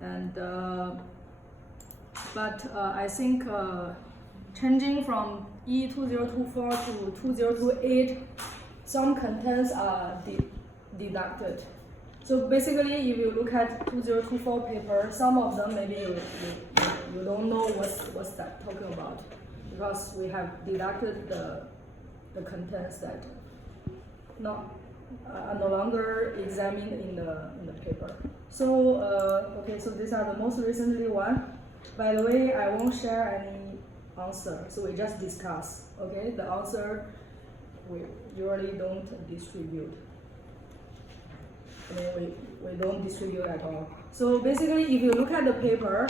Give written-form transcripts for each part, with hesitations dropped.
And I think changing from E2024 to 2028, some contents are deducted. So basically, if you look at 2024 paper, some of them maybe you don't know what's that talking about, because we have deducted the contents that are no longer examined in the paper. So okay, so these are the most recently one. By the way, I won't share any answer, so we just discuss. Okay, the answer we usually don't distribute. I mean, we don't distribute at all. So basically, if you look at the paper,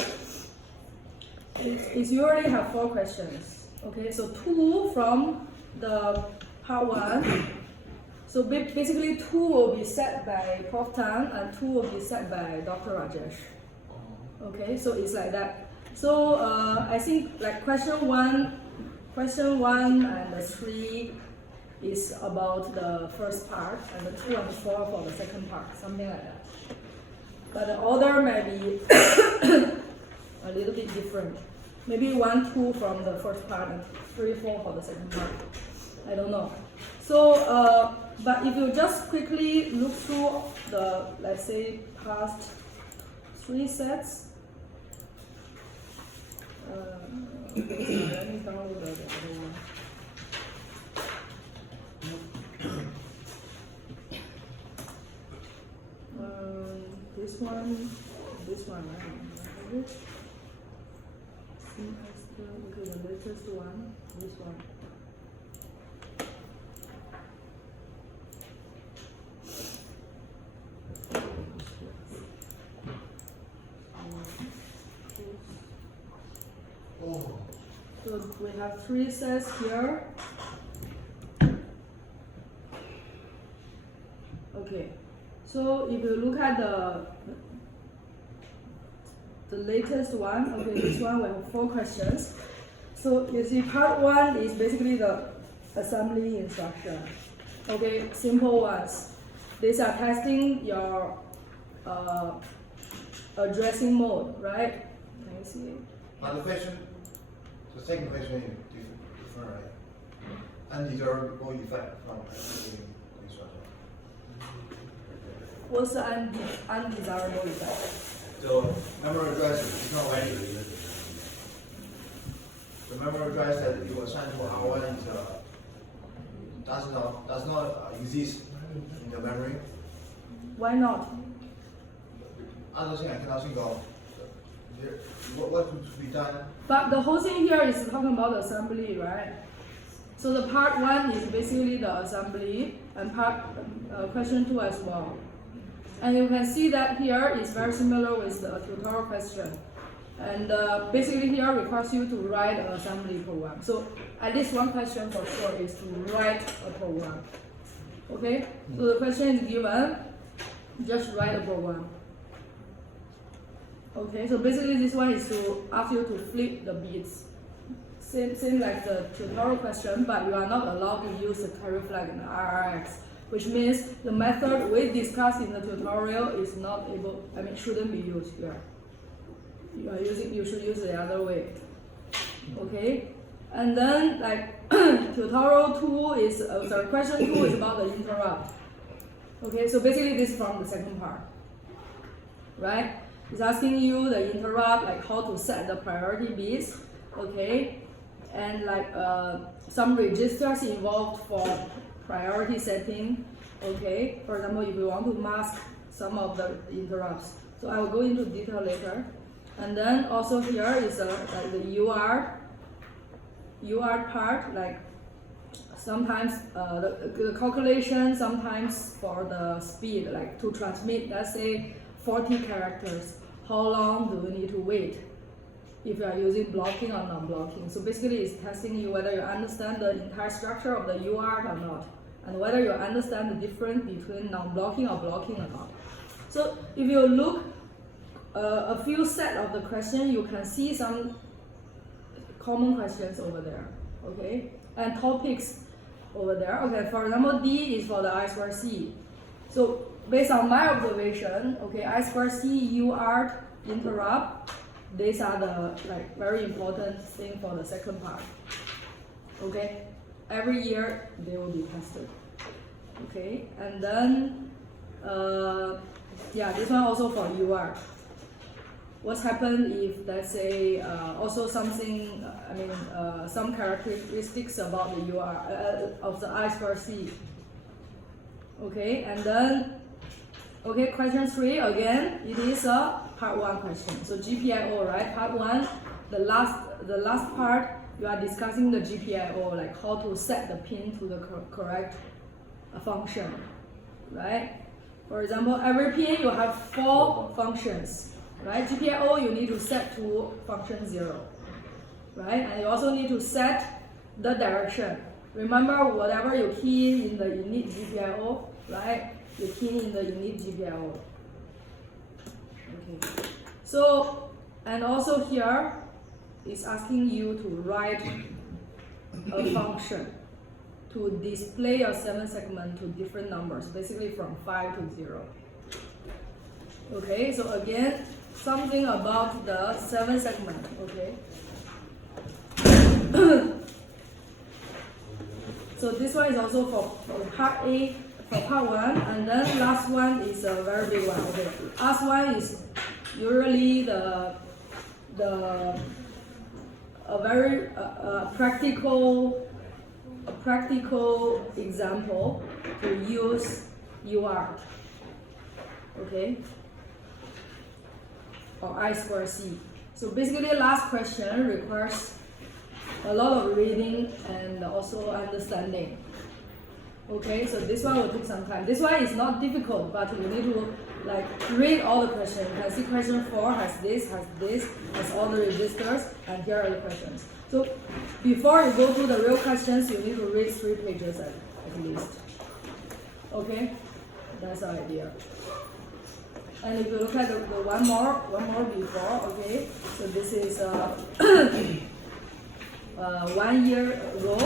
it usually have 4 questions. Okay, so 2 from the part 1. So basically 2 will be set by Prof. Tan and 2 will be set by Dr. Rajesh. Okay, so it's like that. So I think like question one and the 3 is about the first part, and the 2 and 4 for the second part, something like that. But the order may be a little bit different. Maybe 1, 2 from the first part and 3, 4 for the second part. I don't know. So, but if you just quickly look through the, let's say, past 3 sets. Okay, so let me download the other one. This one, right? Okay, the latest one, this one. So we have 3 sets here. Okay, so if you look at the latest one, okay, this one we have 4 questions. So you see part 1 is basically the assembly instruction. Okay, simple ones. These are testing your addressing mode, right? Can you see it? The second question is different, right? Undesirable effect from executing instruction. What's the undesirable effect? So memory address is not ready. The memory address that you assign to R1 does not exist in the memory. Why not? Other thing I cannot think of. What to be done? But the whole thing here is talking about the assembly, right? So the part 1 is basically the assembly, and part question 2 as well. And you can see that here is very similar with the tutorial question. And basically here requires you to write an assembly program. So at least one question for sure is to write a program. Okay? So the question is given, just write a program. Okay, so basically this one is to ask you to flip the bits. Same like the tutorial question, but you are not allowed to use the carry flag in the RRX, which means the method we discussed in the tutorial is not able, shouldn't be used here. You should use the other way. Okay, and then like tutorial 2 is, question 2 is about the interrupt. Okay, so basically this is from the second part, right? It's asking you the interrupt, like how to set the priority bits, okay? And like some registers involved for priority setting, okay? For example, if you want to mask some of the interrupts. So I will go into detail later. And then also here is like the UART part, like sometimes the calculation, sometimes for the speed, like to transmit, let's say, 40 characters, how long do you need to wait if you are using blocking or non-blocking? So basically it's testing you whether you understand the entire structure of the UART or not, and whether you understand the difference between non-blocking or blocking or not. So if you look a few set of the question, you can see some common questions over there, okay? And topics over there. Okay, for example, D is for the I2C. So based on my observation, okay, I square C, UR, interrupt, these are the like very important thing for the second part. Okay, every year they will be tested. Okay, and then yeah, this one also for UR. What's happened if, let's say, also something, some characteristics about the UR of the I square C. Okay, and then, okay, question 3 again. It is a part 1 question. So GPIO, right? Part 1, the last part, you are discussing the GPIO, like how to set the pin to the correct function, right? For example, every pin you have 4 functions, right? GPIO you need to set to function 0, right? And you also need to set the direction. Remember, whatever you key in the init GPIO, right? You key in the init GPIO. Okay. So, and also here, it's asking you to write a function to display your 7 segment to different numbers, basically from 5 to 0. Okay, so again, something about the 7 segment, okay? So this one is also for part A, for part 1, and then last one is a very big one, okay? Last one is usually a very practical example to use UR, okay, or I square C. So basically, last question requires a lot of reading and also understanding. Okay, so this one will take some time. This one is not difficult, but you need to like read all the questions. You can see question 4 has this, has all the registers, and here are the questions. So before you go through the real questions, you need to read 3 pages at least. Okay, that's the idea. And if you look at the one more before, okay, so this is 1 year ago,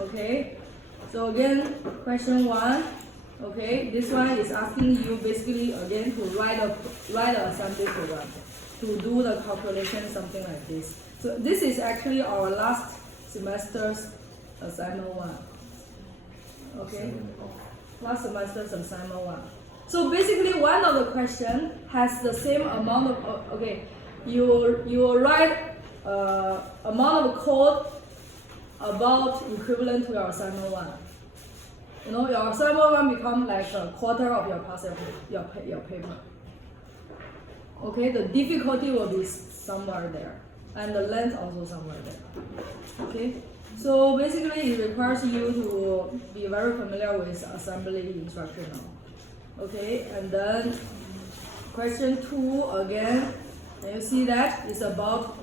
okay. So again, question 1, okay, this one is asking you basically again to write a assembly program to do the calculation, something like this. So this is actually our last semester's assignment 1. Okay, last semester's assignment 1. So basically, one of the question has the same amount of okay. You will write amount of code about equivalent to your assignment 1. You know, your assignment 1 become like a quarter of your paper. Okay, the difficulty will be somewhere there, and the length also somewhere there. Okay, so basically it requires you to be very familiar with assembly instruction now. Okay, and then question 2 again, and you see that it's about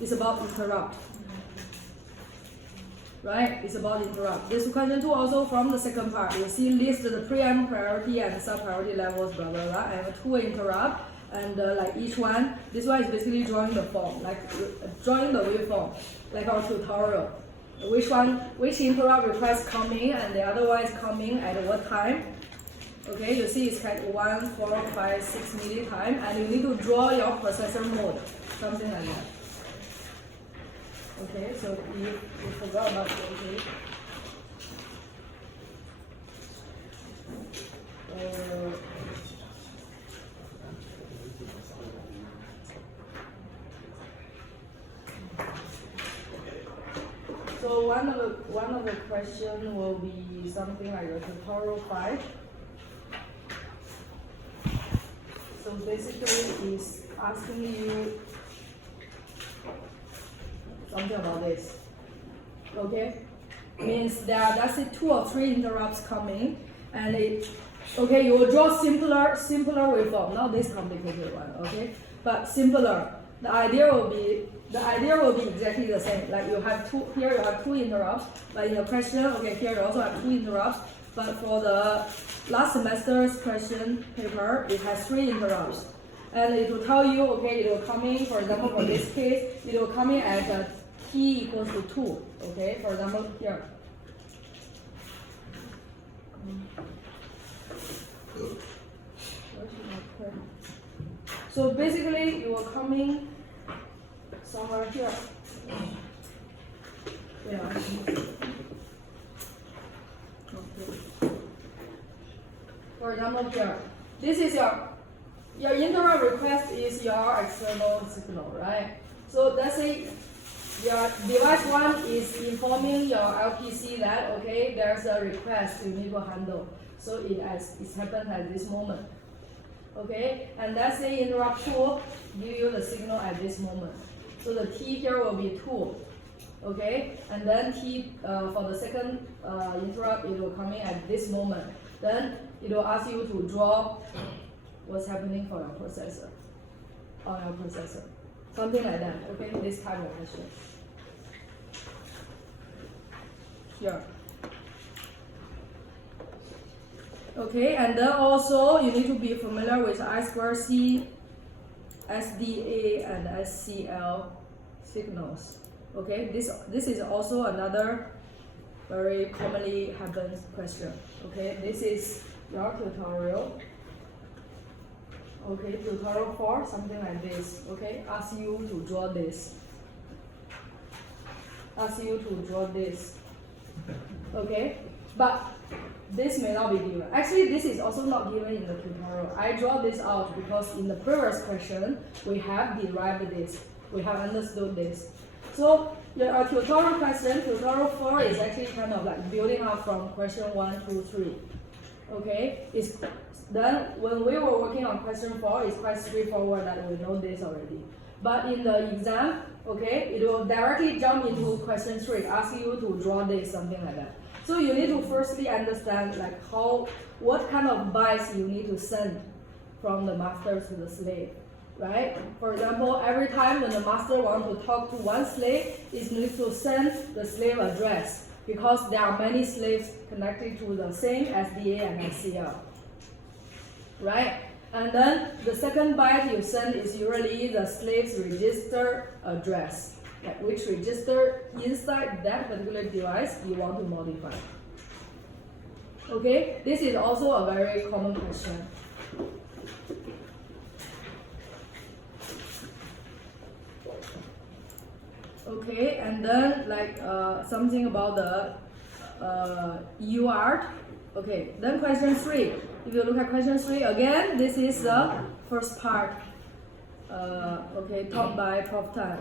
interrupt. Right, it's about interrupt. This question 2 also from the second part. You see list the preamp priority and sub-priority levels, blah blah blah, and 2 interrupt, and like each one. This one is basically drawing the form, like drawing the waveform, like our tutorial. Which interrupt request coming, and the other one is coming at what time. Okay, you see it's like 1, 4, 5, 6 milli time, and you need to draw your processor mode, something like that. Okay, so you forgot about it, okay. So one of the question will be something like a tutorial 5. So basically, it's asking you something about this. Okay, means there are, let's say, 2 or 3 interrupts coming, and okay, you will draw simpler waveform, not this complicated one. Okay, but simpler. The idea will be exactly the same. Like you have here you have 2 interrupts, but in the question, okay, here you also have 2 interrupts. But for the last semester's question paper, it has 3 interrupts. And it will tell you, okay, it will come in, for example, for this case, it will come in at t equals to 2. Okay, for example, here. So basically, you are coming somewhere here. Yeah. Okay. For example, here, this is your interrupt request is your external signal, right? So let's say your device 1 is informing your LPC that okay, there's a request you need to handle. So it's happened at this moment. Okay, and let's say interrupt 2 give you the signal at this moment. So the T here will be 2. Okay, and then T for the second interrupt, it will come in at this moment. Then it will ask you to draw what's happening for your processor, on your processor. Something like that, okay, this type of question. Here. Okay, and then also you need to be familiar with I2C, SDA, and SCL signals. Okay, this is also another very commonly happens question. Okay, this is your tutorial. Okay, tutorial 4, something like this. Okay, ask you to draw this. Ask you to draw this. Okay, but this may not be given. Actually, this is also not given in the tutorial. I draw this out because in the previous question, we have derived this. We have understood this. So your tutorial question, tutorial 4 is actually kind of like building up from question 1 through 3. Okay, then when we were working on question 4, it's quite straightforward that we know this already. But in the exam, okay, it will directly jump into question 3, ask you to draw this, something like that. So you need to firstly understand like what kind of bytes you need to send from the master to the slave, right? For example, every time when the master wants to talk to one slave, it needs to send the slave address because there are many slaves connected to the same SDA and SCL, right? And then the second byte you send is usually the slave's register address, like which register inside that particular device you want to modify. Okay, this is also a very common question. Okay, and then like something about the UART. Okay, then question 3. If you look at question 3 again, this is the first part. Okay, taught by Prof. Tan.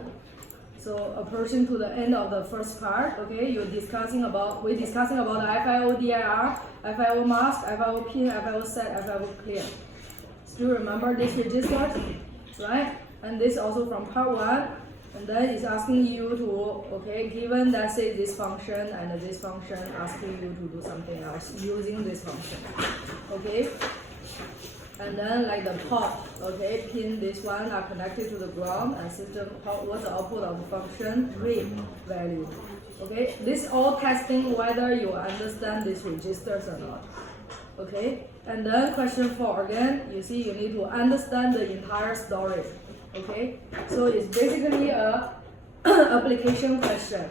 So approaching to the end of the first part, okay, we're discussing about the FIO DIR, FIO mask, FIO pin, FIO set, FIO clear. Still remember this registers, right? And this also from part 1. And then it's asking you to, okay, given that say this function and this function, asking you to do something else using this function, okay? And then like the port, okay, pin this one are connected to the ground and system, what's the output of the function? Read value, okay? This all testing whether you understand these registers or not, okay? And then question 4 again, you see you need to understand the entire story. Okay, so it's basically a application question.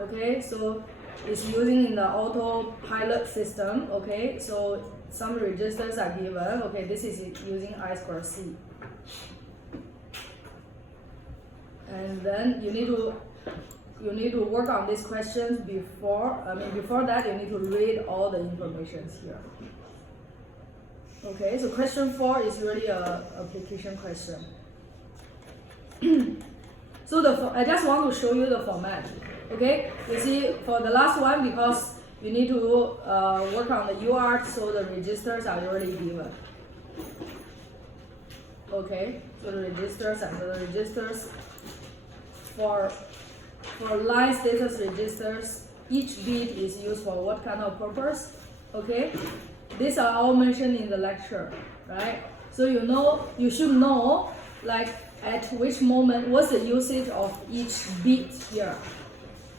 Okay, so it's using in the autopilot system. Okay, so some registers are given. Okay, this is using I2C. And then you need to work on these questions before. Before that, you need to read all the information here. Okay, so question 4 is really a application question. So I just want to show you the format. Okay, you see for the last one, because you need to work on the UART, so the registers are already given. Okay, so the registers for line status registers, each bit is used for what kind of purpose? Okay, these are all mentioned in the lecture, right? So you should know like at which moment, what's the usage of each bit here?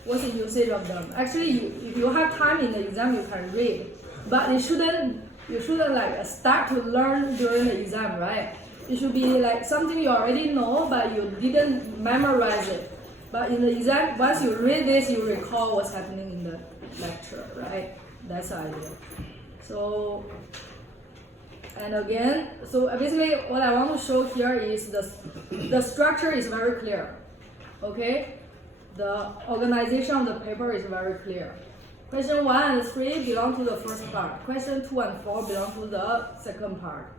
What's the usage of them? Actually, if you have time in the exam, you can read, but you shouldn't like start to learn during the exam, right? It should be like something you already know, but you didn't memorize it. But in the exam, once you read this, you recall what's happening in the lecture, right? That's the idea. So And again, so basically what I want to show here is the structure is very clear. Okay? The organization of the paper is very clear. Question 1 and 3 belong to the first part. Question 2 and 4 belong to the second part.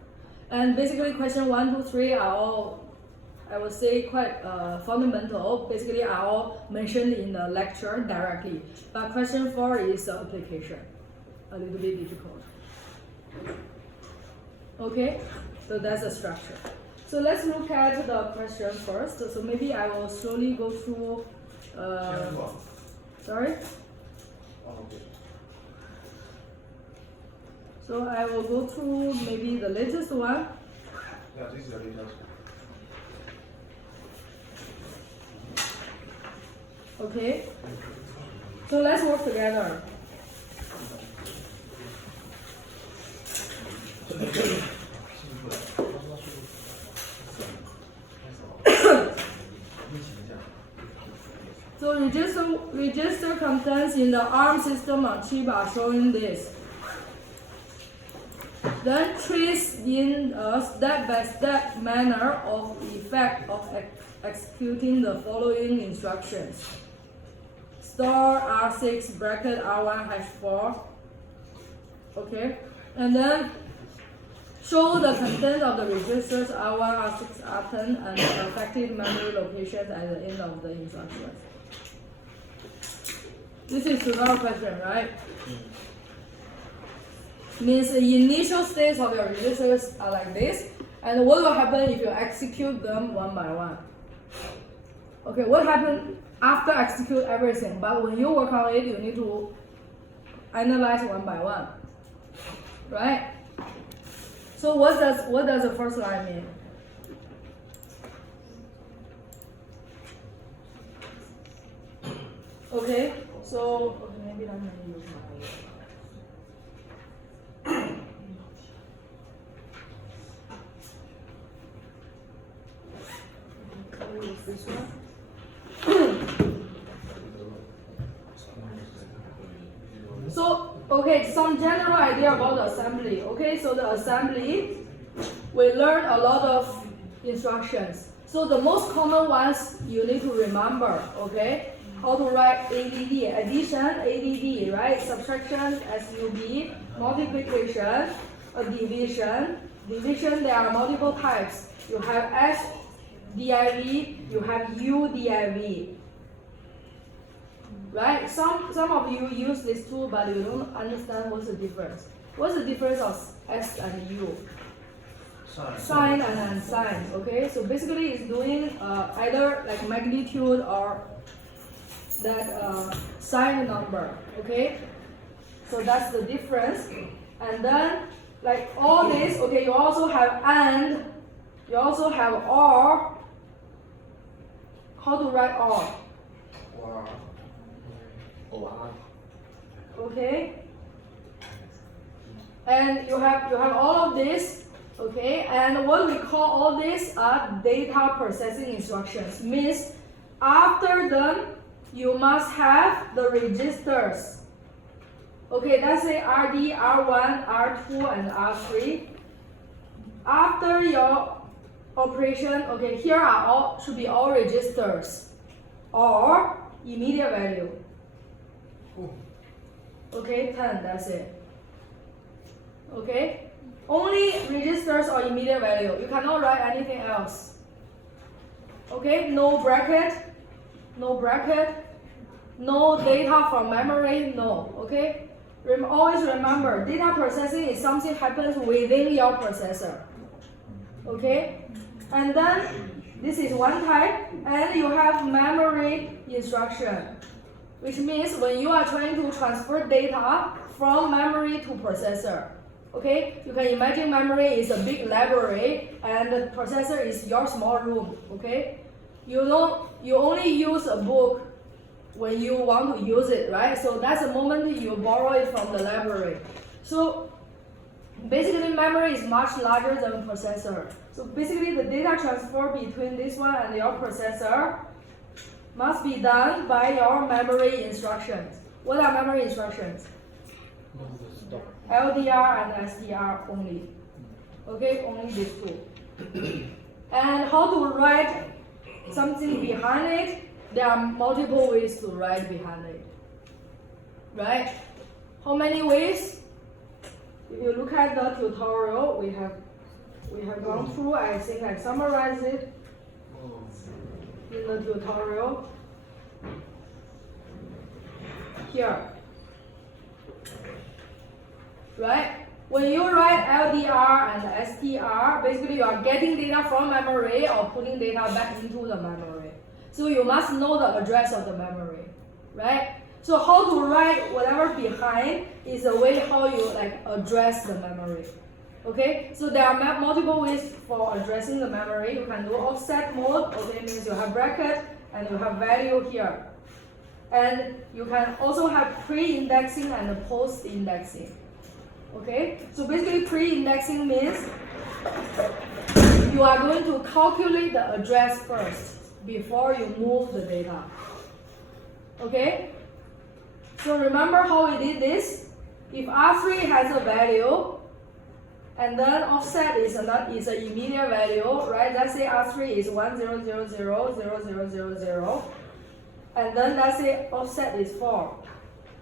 And basically question 1, 2, 3 are all, I would say, quite fundamental. Basically are all mentioned in the lecture directly. But question 4 is application. A little bit difficult. Okay, so that's the structure. So let's look at the question first. So maybe I will slowly go through. Sorry. Okay. So I will go through maybe the latest one. Yeah, this is the latest. Okay. So let's work together. So register contents in the ARM system on chip are showing this. Then trace in a step-by-step manner of the effect of executing the following instructions. Store R6 bracket R1 hash 4. Okay, and then show the content of the registers R1, R6, R10 and the affected memory locations at the end of the instructions. This is another question, right? Means the initial states of your registers are like this, and what will happen if you execute them one by one? Okay, what happens after execute everything? But when you work on it, you need to analyze one by one, right? So what does the first line mean? Okay, so okay, maybe let me use my. This one. So, okay, some general idea about the assembly. Okay, so the assembly, we learn a lot of instructions. So the most common ones you need to remember, okay? How to write ADD, addition, ADD, right? Subtraction, SUB, multiplication, division. Division, there are multiple types. You have SDIV, you have UDIV. Right? Some of you use this tool, but you don't understand what's the difference. What's the difference of S and U? Sign and unsigned. Okay, so basically it's doing either like magnitude or that sign number. Okay, so that's the difference. And then like all this, okay, you also have and, you also have or. How to write or? Okay, and you have all of this, okay, and what we call all this are data processing instructions. Means after them you must have the registers. Okay, let's say RD, R1, R2, and R3. After your operation, okay, here are all should be all registers or immediate value. Okay, 10, that's it. Okay, only registers or immediate value. You cannot write anything else. Okay, no bracket, no data from memory, no. Okay, always remember, data processing is something happens within your processor. Okay, and then this is one type, and you have memory instruction, which means when you are trying to transfer data from memory to processor. Okay, you can imagine memory is a big library and the processor is your small room. Okay, you only use a book when you want to use it, right? So that's the moment you borrow it from the library. So basically memory is much larger than processor. So basically the data transfer between this one and your processor must be done by your memory instructions. What are memory instructions? LDR and SDR only. Okay, only these two. And how to write something behind it? There are multiple ways to write behind it. Right? How many ways? If you look at the tutorial, we have gone through. I think I summarized it in the tutorial. Here. Right? When you write LDR and STR, basically you are getting data from memory or putting data back into the memory. So you must know the address of the memory, right? So how to write whatever behind is a way how you address the memory. Okay, so there are multiple ways for addressing the memory. You can do offset mode. Okay, means you have bracket and you have value here. And you can also have pre-indexing and post-indexing. Okay, so basically pre-indexing means you are going to calculate the address first before you move the data. Okay, so remember how we did this? If R3 has a value and then offset is an immediate value, right? Let's say R3 is 10000000, and then let's say offset is 4.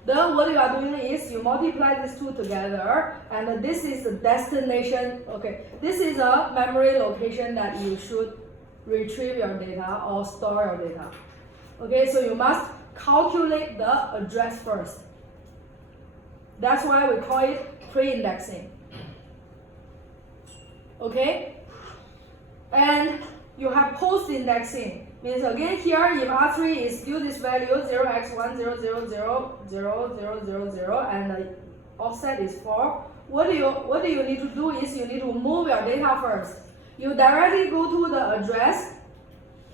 Then what you are doing is you multiply these two together, and this is the destination. Okay, this is a memory location that you should retrieve your data or store your data. Okay, so you must calculate the address first. That's why we call it pre-indexing. Okay, and you have post-indexing. Means again here, if R3 is still this value 0x10000000, and the offset is 4, what do you need to do is you need to move your data first. You directly go to the address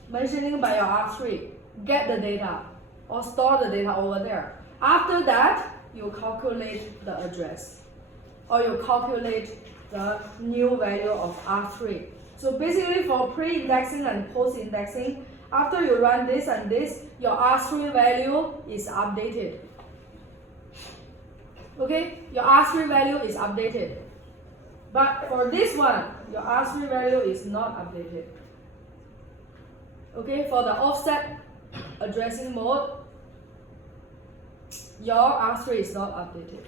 mentioning by your R3, get the data or store the data over there. After that, you calculate the address or you calculate the new value of R3. So basically for pre-indexing and post-indexing, after you run this and this, your R3 value is updated. Okay, your R3 value is updated. But for this one, your R3 value is not updated. Okay, for the offset addressing mode, your R3 is not updated.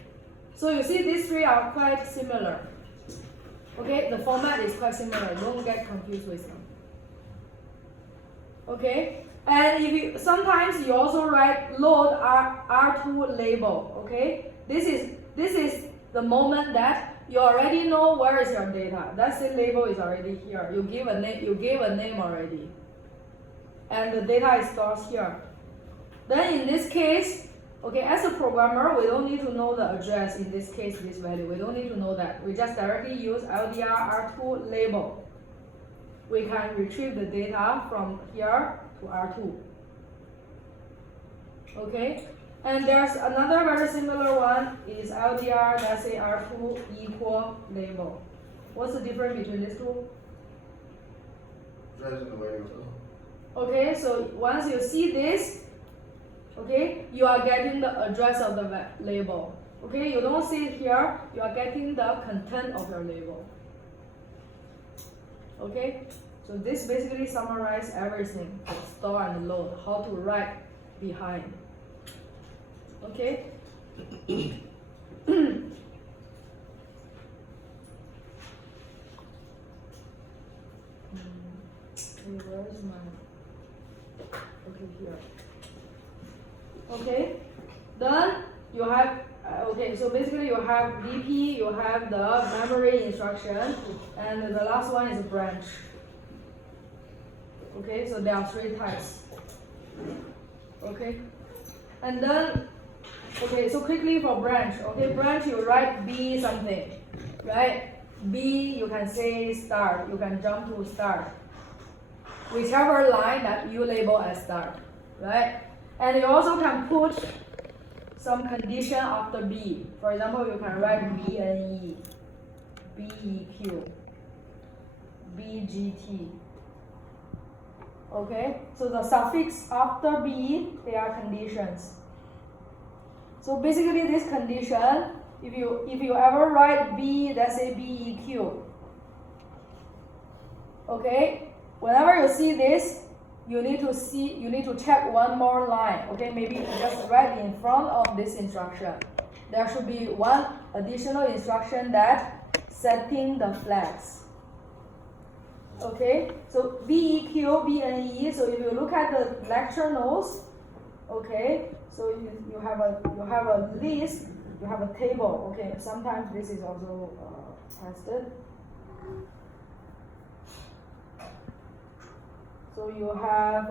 So you see these three are quite similar. Okay, the format is quite similar. Don't get confused with them. Okay, and sometimes you also write load R2 label. Okay, this is the moment that you already know where is your data. That's the label is already here. You gave a name already, and the data is stored here. Then in this case, okay, as a programmer, we don't need to know the address. In this case, this value, we don't need to know that. We just directly use LDR R2 label. We can retrieve the data from here to R2. Okay, and there's another very similar one is LDR, let's say R2 equal label. What's the difference between these two? Okay, so once you see this, okay, you are getting the address of the label. Okay, you don't see it here, you are getting the content of your label. Okay, so this basically summarizes everything, store and load, how to write behind. Okay. Okay, where is my? Okay, here. Okay, then you have. Okay, so basically you have BP, you have the memory instruction, and the last one is a branch. Okay, so there are three types. Okay, and then, okay, so quickly for branch. Okay, branch you write B something, right? B you can say start, you can jump to start. Whichever line that you label as start, right? And you also can put some condition after B. For example, you can write BNE, BEQ, BGT. Okay, so the suffix after B, they are conditions. So basically this condition, if you ever write B, let's say BEQ, Okay, whenever you see this, you need to check one more line. Okay, maybe just right in front of this instruction, there should be one additional instruction that setting the flags. Okay, so BEQ, BNE. So if you look at the lecture notes, okay, so you have a list, you have a table. Okay, sometimes this is also tested. So you have